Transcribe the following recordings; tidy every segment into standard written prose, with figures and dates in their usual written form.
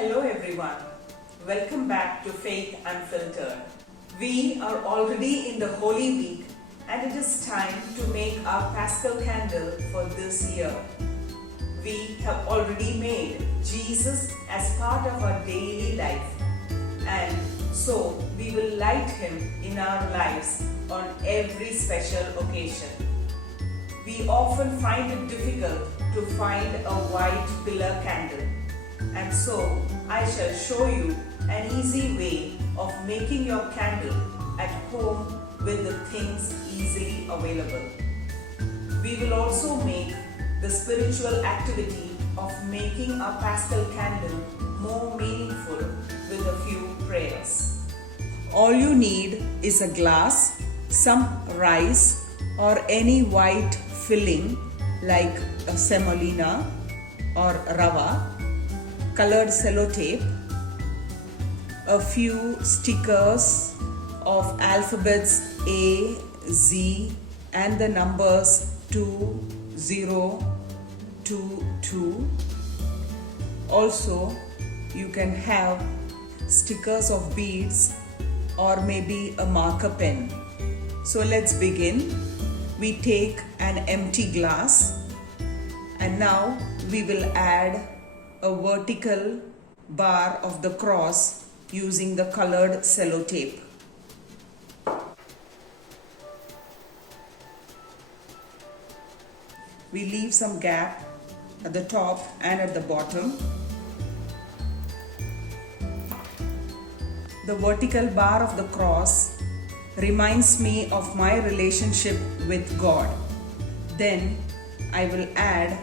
Hello everyone, welcome back to Faith Unfiltered. We are already in the Holy Week and it is time to make our Paschal Candle for this year. We have already made Jesus as part of our daily life, and so we will light Him in our lives on every special occasion. We often find it difficult to find a white pillar candle, and so I shall show you an easy way of making your candle at home with the things easily available. We will also make the spiritual activity of making our Paschal Candle more meaningful with a few prayers. All you need is a glass, some rice or any white filling like a semolina or rava, colored sellotape, a few stickers of alphabets A, Z and the numbers 2, 0, 2, 2. Also, you can have stickers of beads or maybe a marker pen. So let's begin. We take an empty glass and now we will add a vertical bar of the cross using the colored sellotape. We leave some gap at the top and at the bottom. The vertical bar of the cross reminds me of my relationship with God. Then I will add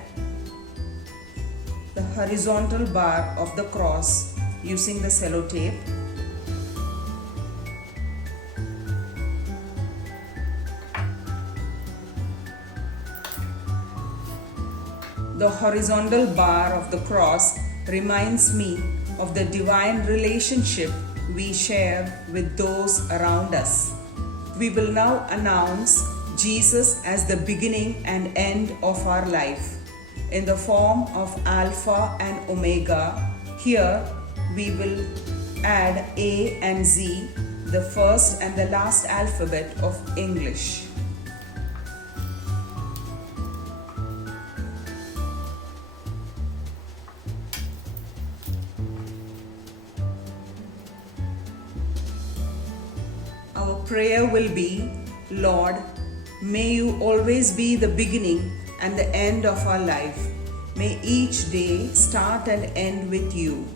the horizontal bar of the cross using the sellotape. The horizontal bar of the cross reminds me of the divine relationship we share with those around us. We will now announce Jesus as the beginning and end of our life in the form of Alpha and Omega. Here we will add A and Z, the first and the last alphabet of English. Our prayer will be, Lord, may you always be the beginning and the end of our life. May each day start and end with you.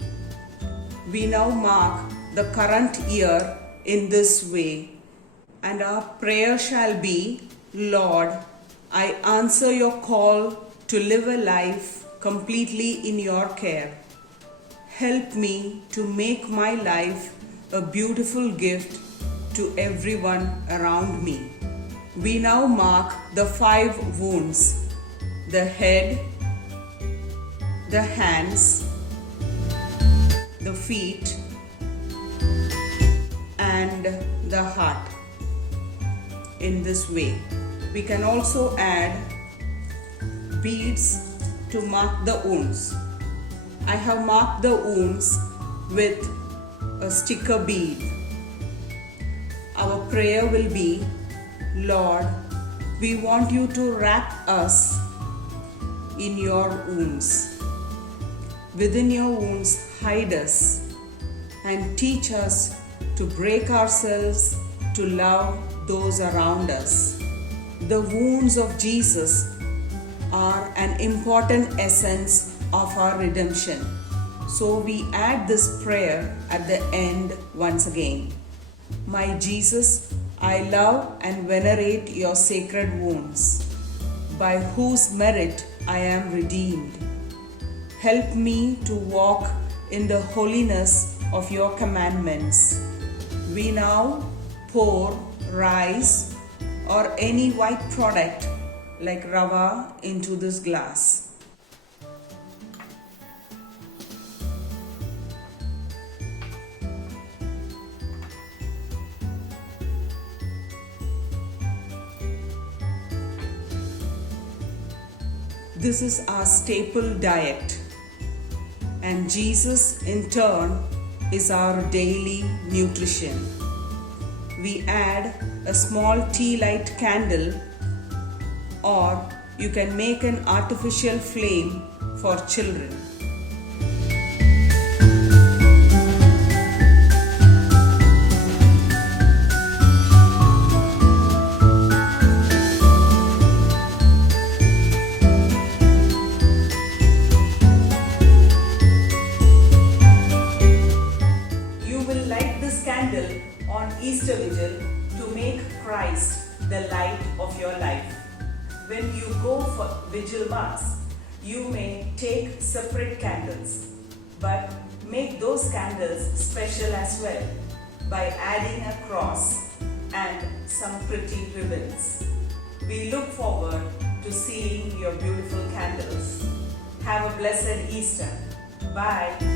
We now mark the current year in this way, and our prayer shall be, Lord, I answer your call to live a life completely in your care. Help me to make my life a beautiful gift to everyone around me. We now mark the 5 wounds: the head, the hands, the feet, and the heart. In this way, we can also add beads to mark the wounds. I have marked the wounds with a sticker bead. Our prayer will be, Lord, we want you to wrap us in your wounds. Within your wounds, hide us and teach us to break ourselves to love those around us. The wounds of Jesus are an important essence of our redemption. So we add this prayer at the end once again. My Jesus, I love and venerate your sacred wounds, by whose merit I am redeemed. Help me to walk in the holiness of your commandments. We now pour rice or any white product like rava into this glass. This is our staple diet. and Jesus in turn is our daily nutrition. We add a small tea light candle, or you can make an artificial flame for children. Candle on Easter Vigil to make Christ the light of your life. When you go for Vigil Mass, you may take separate candles, but make those candles special as well by adding a cross and some pretty ribbons. We look forward to seeing your beautiful candles. Have a blessed Easter. Bye.